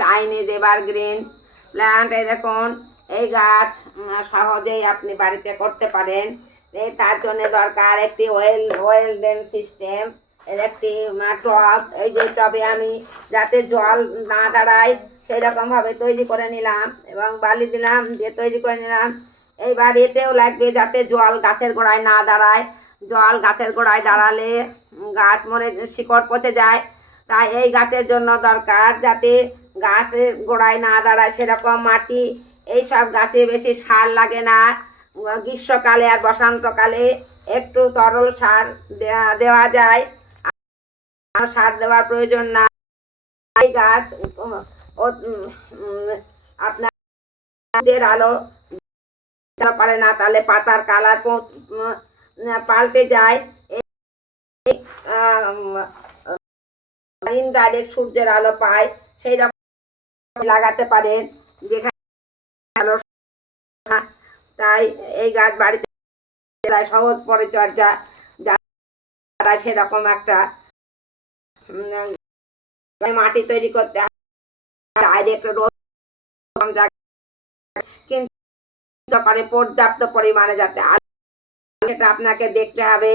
Chinese evergreen plant. এই দেখুন, এই গাছ সহজেই আপনি বাড়িতে করতে পারেন। এই তার জন্য দরকার একটি ওয়েল ড্রেন সিস্টেম, এর একটি টব। এই যে টবে আমি যাতে জল না দাঁড়ায় সেরকমভাবে তৈরি করে নিলাম এবং বালি দিলাম, দিয়ে তৈরি করে নিলাম। এইবার এতেও লাগবে যাতে জল গাছের গোড়ায় না দাঁড়ায়। জল গাছের গোড়ায় দাঁড়ালে গাছ মরে, শিকড় পচে যায়। তাই এই গাছের জন্য দরকার যাতে গাছের গোড়ায় না দাঁড়ায় সেরকম মাটি। এই সব গাছে বেশি সার লাগে না। গ্রীষ্মকালে আর বসন্তকালে একটু তরল সার দেওয়া যায়, আর সার দেওয়ার প্রয়োজন না। এই গাছ আপনাদের আলো পারে না, তাহলে পাতার কালার পাল্টে যায়। ইনডাইরেক্ট সূর্যের আলো পায়, সেই রকম লাগাতে পারেন যেখানে আলো। তাই এই গাছ বাড়িতে সহজ পরিচর্যা, যারা সেরকম একটা মাটি তৈরি করতে হয় ডাইরেক্ট রোদ, কিন্তু করে পর্যাপ্ত পরিমাণে যাতে সেটা আপনাকে দেখতে হবে,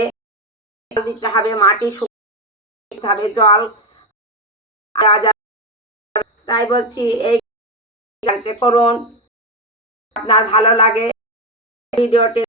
দিতে হবে, মাটি শুকতে হবে, জল দেওয়া যাবে। তাই বলছি এই করুন, আপনার ভালো লাগে ভিডিওটি।